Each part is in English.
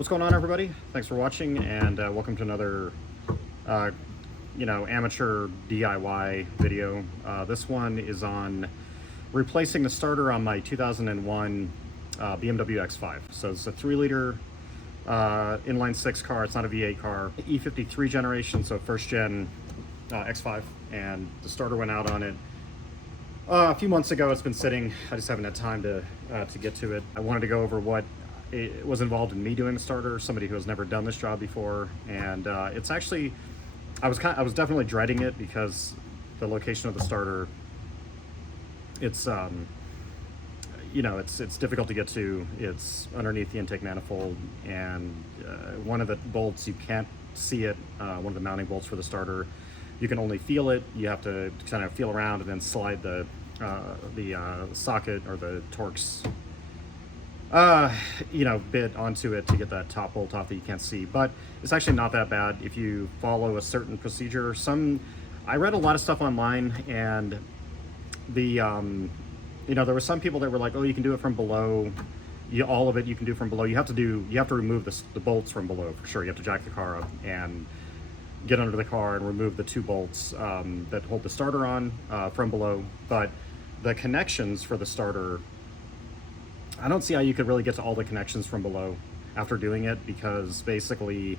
What's going on, everybody? Thanks for watching, and welcome to another, amateur DIY video. This one is on replacing the starter on my 2001 BMW X5. So it's a 3-liter inline 6 car. It's not a V8 car. E53 generation, so first gen X5, and the starter went out on it a few months ago. It's been sitting. I just haven't had time to get to it. I wanted to go over what it was involved in me doing the starter, somebody who has never done this job before, and it's actually, I was definitely dreading it because the location of the starter, it's it's difficult to get to. It's underneath the intake manifold, and one of the bolts, you can't see it. One of the mounting bolts for the starter, you can only feel it. You have to kind of feel around and then slide the socket or the Torx bit onto it to get that top bolt off that you can't see. But it's actually not that bad if you follow a certain procedure. I read a lot of stuff online, and there were some people that were like, oh, you can do it from below. All of it you can do from below. You have to remove the bolts from below for sure. You have to jack the car up and get under the car and remove the 2 bolts that hold the starter on from below. But the connections for the starter, I don't see how you could really get to all the connections from below after doing it, because basically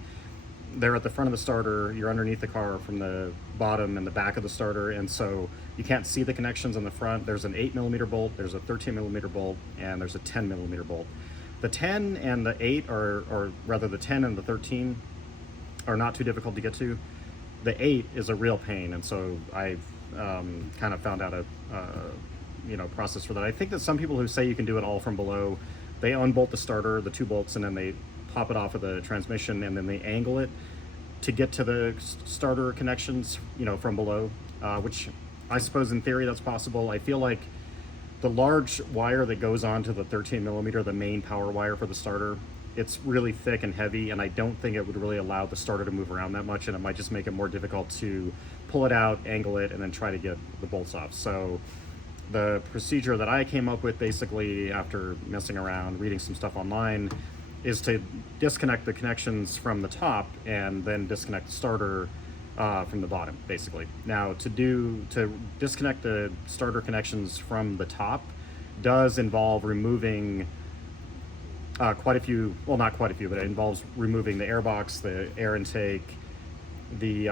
they're at the front of the starter, you're underneath the car from the bottom and the back of the starter, and so you can't see the connections on the front. There's an 8mm bolt, there's a 13mm bolt, and there's a 10mm bolt. The 10 and the 8 or rather the 10 and the 13 are not too difficult to get to. The 8 is a real pain, and so I've kind of found out a process for that. I think that some people who say you can do it all from below, they unbolt the starter, the 2 bolts, and then they pop it off of the transmission, and then they angle it to get to the starter connections, from below, which I suppose in theory that's possible. I feel like the large wire that goes onto the 13mm, the main power wire for the starter, it's really thick and heavy, and I don't think it would really allow the starter to move around that much, and it might just make it more difficult to pull it out, angle it, and then try to get the bolts off. So the procedure that I came up with, basically after messing around, reading some stuff online, is to disconnect the connections from the top and then disconnect the starter from the bottom, basically. Now, to disconnect the starter connections from the top does involve removing quite a few, well, not quite a few, but it involves removing the airbox, the air intake, the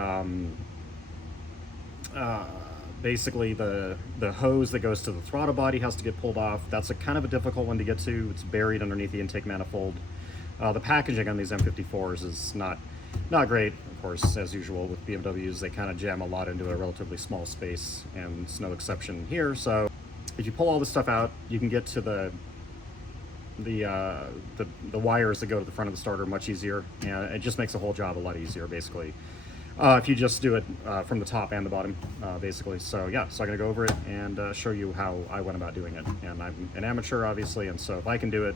basically the hose that goes to the throttle body has to get pulled off. That's a kind of a difficult one to get to. It's buried underneath the intake manifold. The packaging on these M54s is not great, of course, as usual with BMWs. They kind of jam a lot into a relatively small space, and it's no exception here. So if you pull all this stuff out, you can get to the wires that go to the front of the starter much easier, and it just makes the whole job a lot easier, basically. If you just do it from the top and the bottom, basically. So yeah, so I'm gonna go over it and show you how I went about doing it. And I'm an amateur, obviously, and so if I can do it,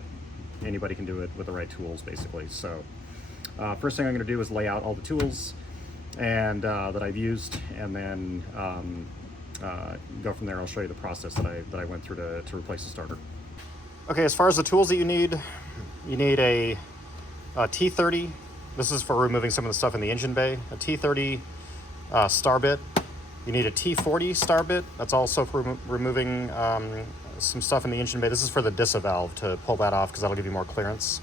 anybody can do it with the right tools, basically. So first thing I'm gonna do is lay out all the tools and that I've used, and then go from there. I'll show you the process that I went through to replace the starter. Okay, as far as the tools that you need a T30. This is for removing some of the stuff in the engine bay. A T30 star bit. You need a T40 star bit. That's also for removing some stuff in the engine bay. This is for the DISA valve, to pull that off, because that'll give you more clearance.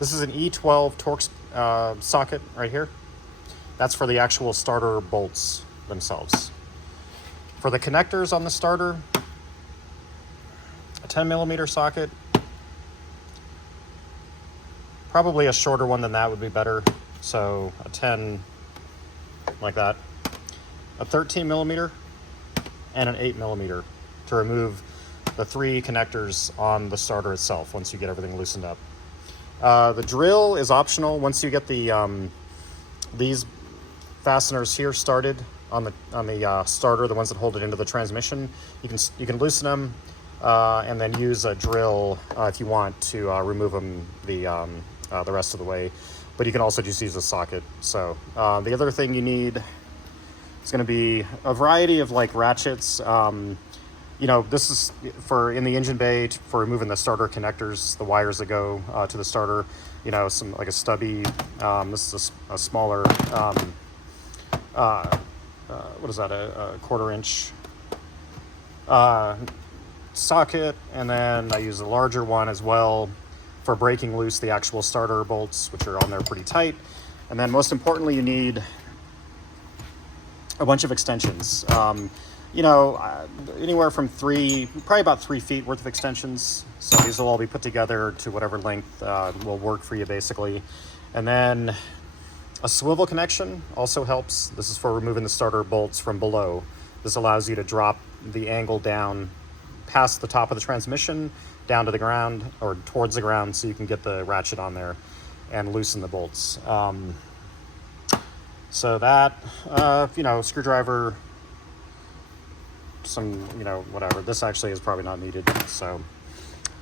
This is an E12 Torx socket right here. That's for the actual starter bolts themselves. For the connectors on the starter, a 10mm socket. Probably a shorter one than that would be better. So a 10, like that. A 13mm and an 8mm to remove the 3 connectors on the starter itself once you get everything loosened up. The drill is optional. Once you get these fasteners here started on the starter, the ones that hold it into the transmission, you can loosen them and then use a drill if you want to remove them the rest of the way, but you can also just use a socket. So the other thing you need is going to be a variety of like ratchets. This is for in the engine bay for removing the starter connectors, the wires that go to the starter. you know, some like a stubby, this is a smaller, what is that, a quarter-inch socket, and then I use a larger one as well for breaking loose the actual starter bolts, which are on there pretty tight. And then most importantly, you need a bunch of extensions. You know, anywhere from probably about 3 feet worth of extensions. So these will all be put together to whatever length will work for you, basically. And then a swivel connection also helps. This is for removing the starter bolts from below. This allows you to drop the angle down past the top of the transmission, down to the ground, or towards the ground, so you can get the ratchet on there and loosen the bolts. So that, you know, screwdriver, some, you know, whatever. This actually is probably not needed. So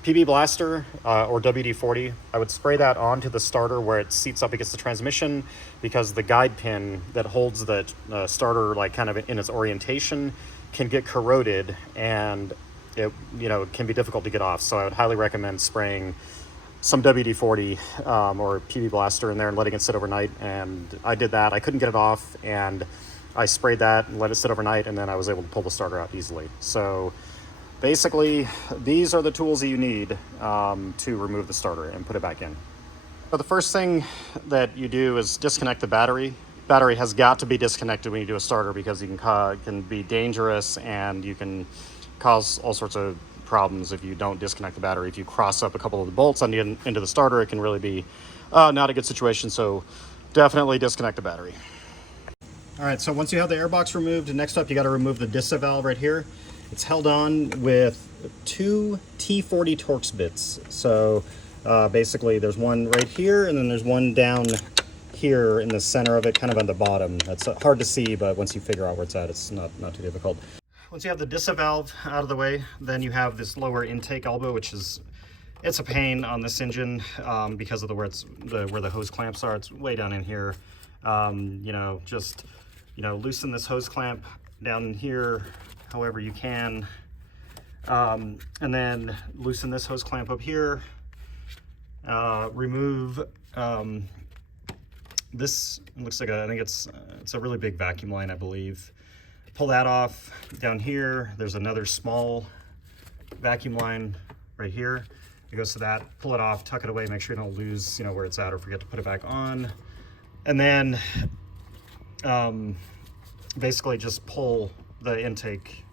PB Blaster or WD-40, I would spray that onto the starter where it seats up against the transmission, because the guide pin that holds the starter like kind of in its orientation can get corroded, and it, you know, can be difficult to get off. So I would highly recommend spraying some WD-40 or PB Blaster in there and letting it sit overnight. And I did that. I couldn't get it off, and I sprayed that and let it sit overnight, and then I was able to pull the starter out easily. So basically, these are the tools that you need to remove the starter and put it back in. But the first thing that you do is disconnect the battery. Battery has got to be disconnected when you do a starter, because you can be dangerous, and you can cause all sorts of problems if you don't disconnect the battery. If you cross up a couple of the bolts on the into the starter, it can really be not a good situation. So definitely disconnect the battery. All right, so once you have the airbox removed, next up you got to remove the DISA valve right here. It's held on with 2 T40 Torx bits. So basically there's one right here, and then there's one down here in the center of it, kind of on the bottom. That's hard to see, but once you figure out where it's at, it's not too difficult. Once you have the DISA valve out of the way, then you have this lower intake elbow, which is, it's a pain on this engine because of where the hose clamps are. It's way down in here. You know, just, you know, loosen this hose clamp down here however you can, and then loosen this hose clamp up here. Remove this. It looks like I think it's a really big vacuum line, I believe. Pull that off. Down here, there's another small vacuum line right here. It goes to that. Pull it off, tuck it away, make sure you don't lose, you know, where it's at, or forget to put it back on. And then basically just pull the intake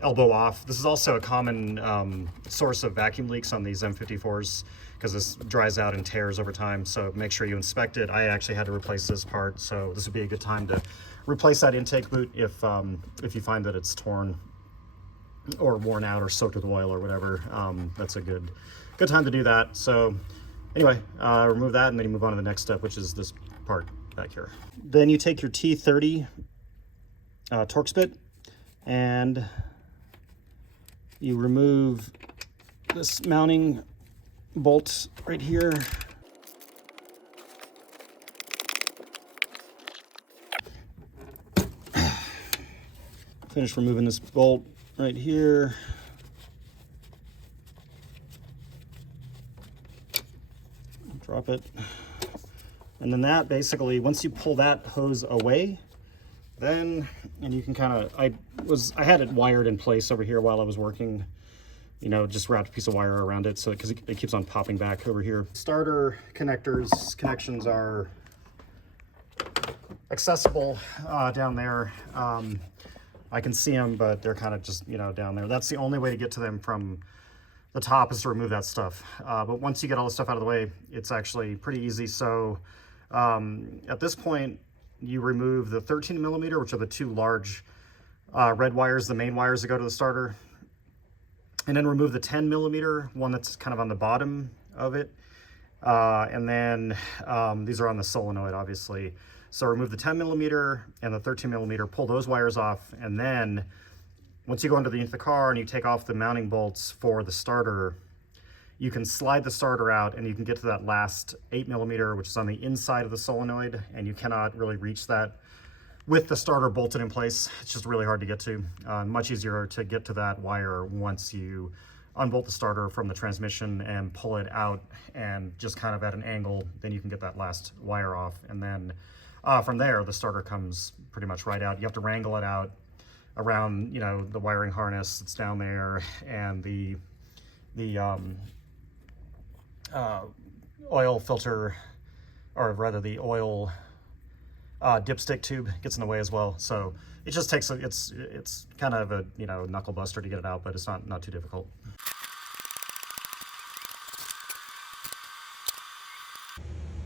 elbow off. This is also a common source of vacuum leaks on these M54s, because this dries out and tears over time. So make sure you inspect it. I actually had to replace this part, so this would be a good time to replace that intake boot if you find that it's torn or worn out or soaked with oil or whatever. That's a good time to do that. So anyway, remove that, and then you move on to the next step, which is this part back here. Then you take your T30 Torx bit, and you remove this mounting bolt right here. Finish removing this bolt right here. Drop it. And then that basically, once you pull that hose away, then, and you can kind of, I had it wired in place over here while I was working, you know, just wrapped a piece of wire around it, so because it keeps on popping back over here. Starter connections are accessible down there. I can see them, but they're kind of just, you know, down there. That's the only way to get to them from the top, is to remove that stuff. But once you get all the stuff out of the way, it's actually pretty easy. So at this point, you remove the 13 millimeter, which are the 2 large red wires, the main wires that go to the starter, and then remove the 10 millimeter one that's kind of on the bottom of it. And then these are on the solenoid, obviously. So remove the 10 millimeter and the 13 millimeter, pull those wires off, and then once you go underneath the car and you take off the mounting bolts for the starter, you can slide the starter out, and you can get to that last 8 millimeter, which is on the inside of the solenoid, and you cannot really reach that with the starter bolted in place. It's just really hard to get to. Much easier to get to that wire once you unbolt the starter from the transmission and pull it out, and just kind of at an angle, then you can get that last wire off. And then from there, the starter comes pretty much right out. You have to wrangle it out around, you know, the wiring harness that's down there, and the oil filter, or rather the oil dipstick tube gets in the way as well. So it just takes it's kind of a, you know, knuckle buster to get it out, but it's not too difficult.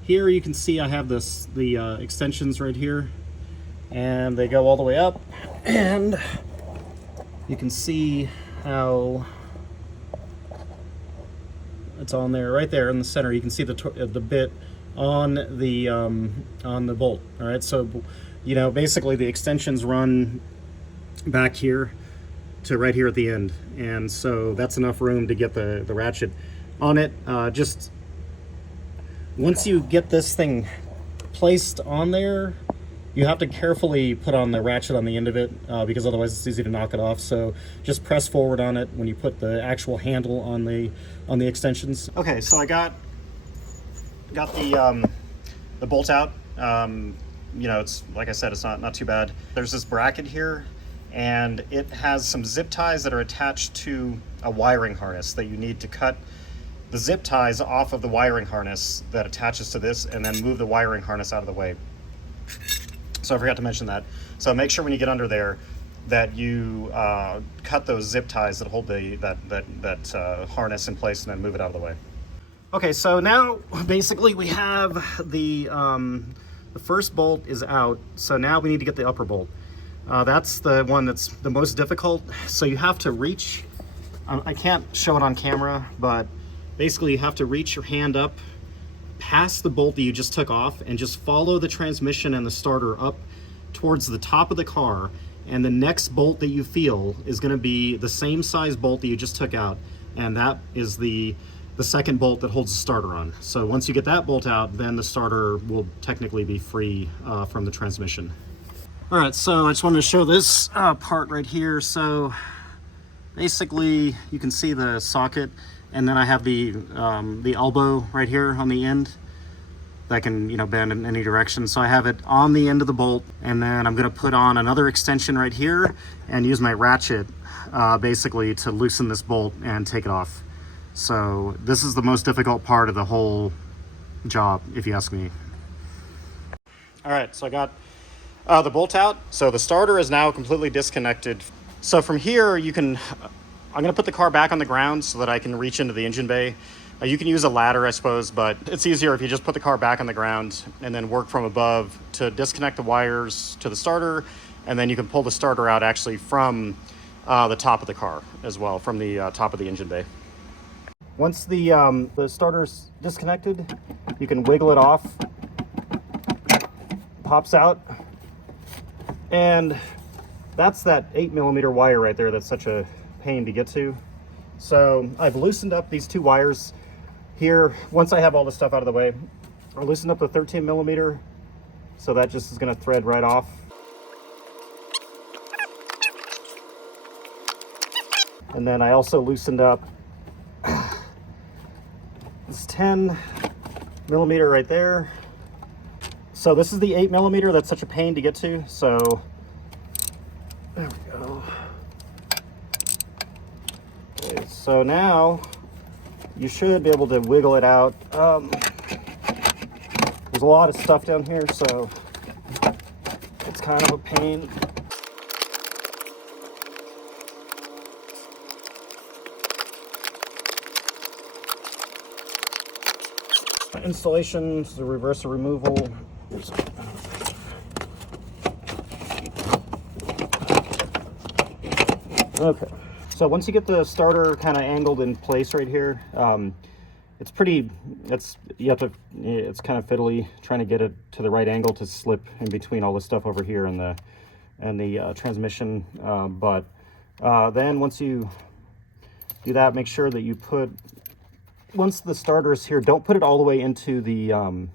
Here you can see I have the extensions right here, and they go all the way up, and you can see how it's on there, right there in the center. You can see the bit on the bolt. All right, so you know, basically the extensions run back here to right here at the end, and so that's enough room to get the ratchet on it. Just once you get this thing placed on there, you have to carefully put on the ratchet on the end of it, because otherwise it's easy to knock it off. So just press forward on it when you put the actual handle on the extensions. Okay, so I got the bolt out. You know, it's like I said, it's not too bad. There's this bracket here, and it has some zip ties that are attached to a wiring harness that you need to cut the zip ties off of the wiring harness that attaches to this, and then move the wiring harness out of the way. So I forgot to mention that. So make sure when you get under there that you cut those zip ties that hold that harness in place, and then move it out of the way. Okay, so now basically we have the first bolt is out, so now we need to get the upper bolt. That's the one that's the most difficult. So you have to reach, I can't show it on camera, but basically you have to reach your hand up past the bolt that you just took off, and just follow the transmission and the starter up towards the top of the car, and the next bolt that you feel is going to be the same size bolt that you just took out, and that is the second bolt that holds the starter on. So once you get that bolt out, then the starter will technically be free from the transmission. All right, so I just wanted to show this part right here. So basically you can see the socket, and then I have the elbow right here on the end that can, you know, bend in any direction. So I have it on the end of the bolt, and then I'm going to put on another extension right here and use my ratchet basically to loosen this bolt and take it off. So this is the most difficult part of the whole job, if you ask me. All right, so I got the bolt out. So the starter is now completely disconnected. So from here, you can, I'm gonna put the car back on the ground so that I can reach into the engine bay. You can use a ladder, I suppose, but it's easier if you just put the car back on the ground and then work from above to disconnect the wires to the starter, and then you can pull the starter out actually from the top of the car as well, from the top of the engine bay. Once the starter's disconnected, you can wiggle it off, pops out, and that's that 8mm wire right there that's such a pain to get to. So I've loosened up these two wires here. Once I have all the stuff out of the way, I'll loosen up the 13mm, so that just is going to thread right off. And then I also loosened up this 10mm right there. So this is the 8mm that's such a pain to get to. So there we go. Okay, so now you should be able to wiggle it out. There's a lot of stuff down here, so it's kind of a pain. Installation, the reverser removal. Okay, so once you get the starter kind of angled in place right here, it's kind of fiddly trying to get it to the right angle to slip in between all the stuff over here and the transmission. But then once you do that, make sure that you put, once the starter is here, don't put it all the way into the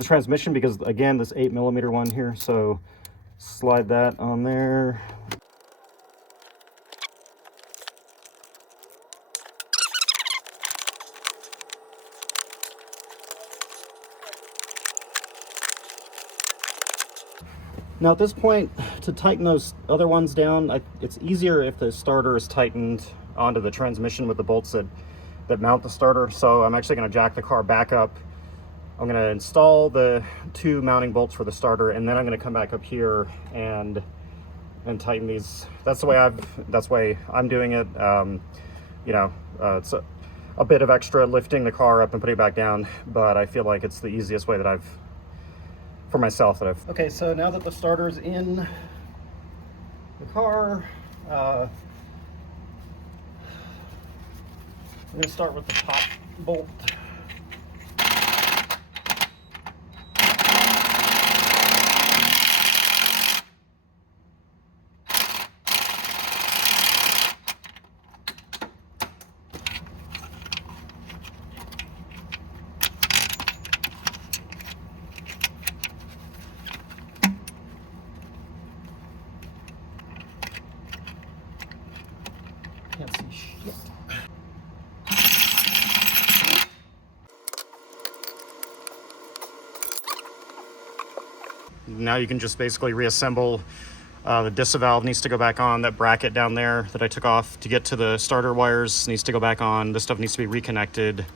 transmission, because again, this 8mm one here, so slide that on there. Now at this point, to tighten those other ones down, it's easier if the starter is tightened onto the transmission with the bolts that mount the starter. So I'm actually going to jack the car back up. I'm going to install the 2 mounting bolts for the starter, and then I'm going to come back up here and tighten these. That's the way I'm doing it. You know, it's a bit of extra lifting the car up and putting it back down, but I feel like it's the easiest way that for myself that I've. Okay, so now that the starter's in the car, I'm going to start with the top bolt. Can't see shit. Now you can just basically reassemble. The DISA valve needs to go back on. That bracket down there that I took off to get to the starter wires needs to go back on. This stuff needs to be reconnected.